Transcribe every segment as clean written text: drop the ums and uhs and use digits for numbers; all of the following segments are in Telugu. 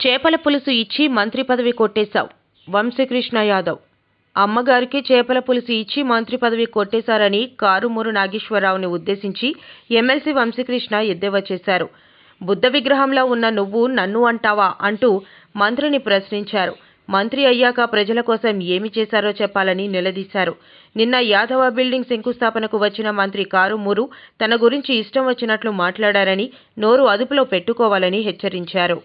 చేపల పులుసు ఇచ్చి మంత్రి పదవి కొట్టేశావు. వంశీకృష్ణ యాదవ్. అమ్మగారికి చేపల పులుసు ఇచ్చి మంత్రి పదవి కొట్టేశారని కారుమూరు నాగేశ్వరరావుని ఉద్దేశించి ఎమ్మెల్సీ వంశీకృష్ణ ఎద్దేవా చేశారు. బుద్ధ విగ్రహంలో ఉన్న నువ్వు నన్ను అంటావా అంటూ మంత్రిని ప్రశ్నించారు. మంత్రి అయ్యాక ప్రజల కోసం ఏమి చేశారో చెప్పాలని నిలదీశారు. నిన్న యాదవ బిల్డింగ్ శంకుస్థాపనకు వచ్చిన మంత్రి కారుమూరు తన గురించి ఇష్టం వచ్చినట్లు మాట్లాడారని, నోరు అదుపులో పెట్టుకోవాలని హెచ్చరించారు.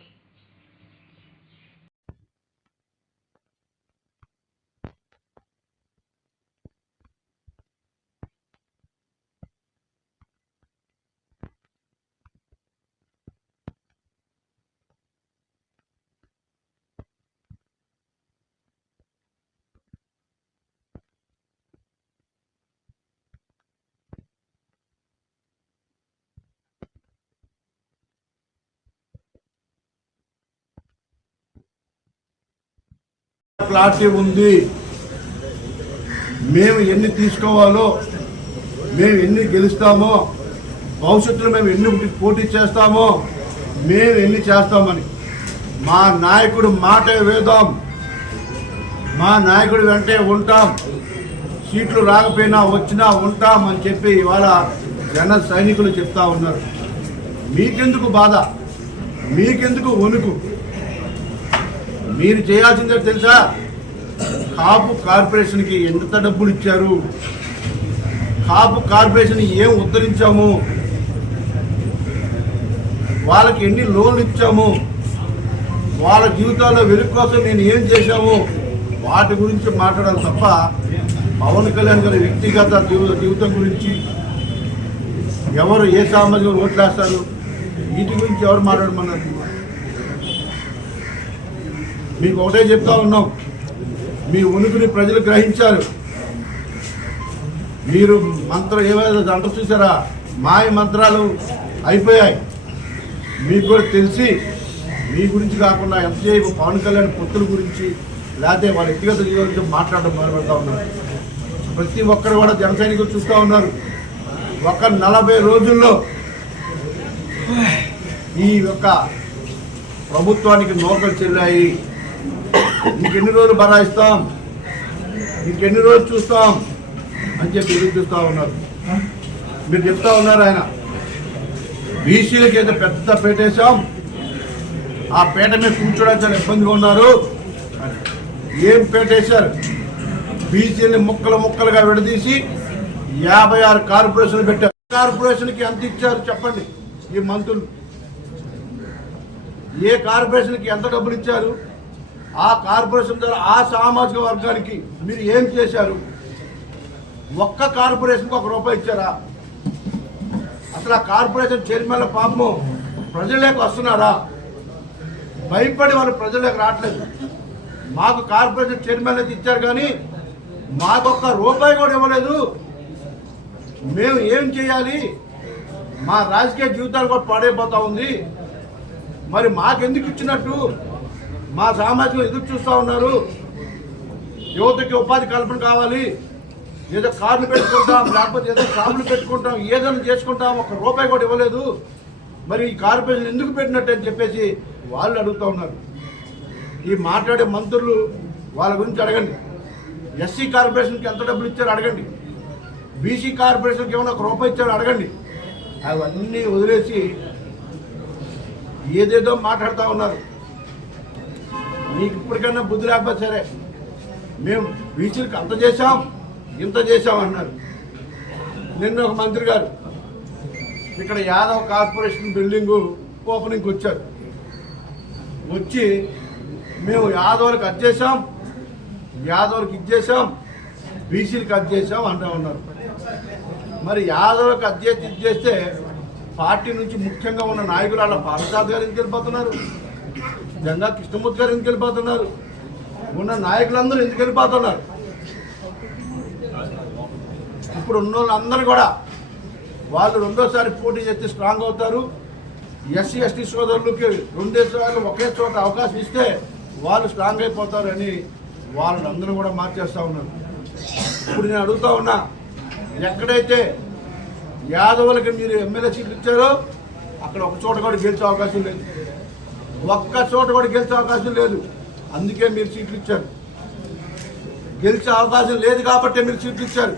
క్లారిటీ ఉంది. మేము ఎన్ని తీసుకోవాలో, మేము ఎన్ని గెలుస్తామో, భవిష్యత్తులో మేము ఎన్ని పోటీ చేస్తామో, మేము ఎన్ని చేస్తామని మా నాయకుడు మాట వేద్దాం. మా నాయకుడు వెంటే ఉంటాం. సీట్లు రాకపోయినా వచ్చినా ఉంటాం అని చెప్పి ఇవాళ జన సైనికులు చెప్తా ఉన్నారు. మీకెందుకు బాధ, మీకెందుకు వణుకు? మీరు చేయాల్సిందే తెలుసా? కాపు కార్పొరేషన్కి ఎంత డబ్బులు ఇచ్చారు, కాపు కార్పొరేషన్ ఏం ఉద్ధరించాము, వాళ్ళకి ఎన్ని లోన్లు ఇచ్చాము, వాళ్ళ జీవితాల్లో వెలుగు కోసం నేను ఏం చేశాము, వాటి గురించి మాట్లాడాలి తప్ప పవన్ కళ్యాణ్ గారి వ్యక్తిగత జీవితం గురించి, ఎవరు ఏ సామాజిక ఓట్లేస్తారు, వీటి గురించి ఎవరు మాట్లాడమన్నారు? మీకు ఒకటే చెప్తా ఉన్నాం, మీ ఉనికిని ప్రజలు గ్రహించారు. మీరు మంత్రం ఏమైనా అంట చూసారా? మాయ మంత్రాలు అయిపోయాయి. మీకు కూడా తెలిసి మీ గురించి కాకుండా ఎంతసేపు పవన్ కళ్యాణ్ పొత్తుల గురించి లేకపోతే వాళ్ళ వ్యక్తిగత జీవితం గురించి మాట్లాడడం మొదలుపెడతా ఉన్నారు. ప్రతి ఒక్కరు కూడా జన సైనికులు చూస్తూ ఉన్నారు. ఒక 40 రోజుల్లో ఈ యొక్క ప్రభుత్వానికి నోకలు చెల్లాయి. ఇంకెన్ని రోజులు బరాయిస్తాం, ఇంకెన్ని రోజులు చూస్తాం అని చెప్పి ఎదురు చూస్తూ ఉన్నారు. మీరు చెప్తా ఉన్నారు, ఆయన బీసీలకి అయితే పెద్ద పేటేశాం, ఆ పేట మీద కూర్చోడానికి చాలా ఇబ్బందిగా ఉన్నారు. ఏం పేటేశారు? బీసీలని ముక్కలు ముక్కలుగా విడదీసి 56 కార్పొరేషన్లు పెట్టారు. కార్పొరేషన్కి ఎంత ఇచ్చారు చెప్పండి ఈ మంత్రులు? ఏ కార్పొరేషన్కి ఎంత డబ్బులు ఇచ్చారు? ఆ కార్పొరేషన్ ద్వారా ఆ సామాజిక వర్గానికి మీరు ఏం చేశారు? ఒక్క కార్పొరేషన్కి ₹1 ఇచ్చారా? అసలు ఆ కార్పొరేషన్ చైర్మన్ల పాపము ప్రజలకు వస్తున్నారా? భయపడి వాళ్ళు ప్రజలకు రావట్లేదు. మాకు కార్పొరేషన్ చైర్మన్ అయితే ఇచ్చారు కానీ మాకు ₹1 కూడా ఇవ్వలేదు. మేము ఏం చేయాలి? మా రాజకీయ జీవితాలు కూడా పాడైపోతా ఉంది. మరి మాకెందుకు ఇచ్చినట్టు? మా సామాజికం ఎదురు చూస్తూ ఉన్నారు. యువతకి ఉపాధి కల్పన కావాలి, ఏదో కార్లు పెట్టుకుంటాం, లేకపోతే ఏదో షాపులు పెట్టుకుంటాం, ఏదైనా చేసుకుంటాం, ₹1 కూడా ఇవ్వలేదు. మరి ఈ కార్పొరేషన్ ఎందుకు పెట్టినట్టు అని చెప్పేసి వాళ్ళు అడుగుతూ ఉన్నారు. ఈ మాట్లాడే మంత్రులు వాళ్ళ గురించి అడగండి. ఎస్సీ కార్పొరేషన్కి ఎంత డబ్బులు ఇచ్చారో అడగండి. బీసీ కార్పొరేషన్కి ఏమైనా ₹1 ఇచ్చారో అడగండి. అవన్నీ వదిలేసి ఏదేదో మాట్లాడుతూ ఉన్నారు. మీకు ఇప్పటికన్నా బుద్ధి లేకపోతే సరే, మేము బీసీలకు అంత చేశాం ఇంత చేశాం అన్నారు. నిన్న ఒక మంత్రి గారు ఇక్కడ యాదవ్ కార్పొరేషన్ బిల్డింగు ఓపెనింగ్కి వచ్చారు. వచ్చి మేము యాదవులకు అది చేశాం, యాదవులకు ఇది చేశాం, బీసీలకు అది చేశాం అంటూ ఉన్నారు. మరి యాదవులకు అది చేసి ఇది చేస్తే పార్టీ నుంచి ముఖ్యంగా ఉన్న నాయకులు అలా పార్వసాద్ గారు ఎందుకు వెళ్ళిపోతున్నారు? జంగా కృష్ణమూర్తి గారు ఎందుకు వెళ్ళిపోతున్నారు? ఉన్న నాయకులందరూ ఎందుకు వెళ్ళిపోతున్నారు? ఇప్పుడు ఉన్న వాళ్ళందరూ కూడా వాళ్ళు రెండోసారి పోటీ చేస్తే స్ట్రాంగ్ అవుతారు. ఎస్సీ ఎస్టీ సోదరులకి 2 సార్లు ఒకే చోట అవకాశం ఇస్తే వాళ్ళు స్ట్రాంగ్ అయిపోతారని వాళ్ళందరూ కూడా మార్చేస్తూ ఉన్నారు. ఇప్పుడు నేను అడుగుతా ఉన్నా, ఎక్కడైతే యాదవులకి మీరు ఎమ్మెల్యే సీట్లు ఇచ్చారో అక్కడ ఒక చోట కూడా గెలిచే అవకాశం లేదు. ఒక్క చోట కూడా గెలిచే అవకాశం లేదు. అందుకే మీరు సీట్లు ఇచ్చారు. గెలిచే అవకాశం లేదు కాబట్టి మీరు సీట్లు ఇచ్చారు.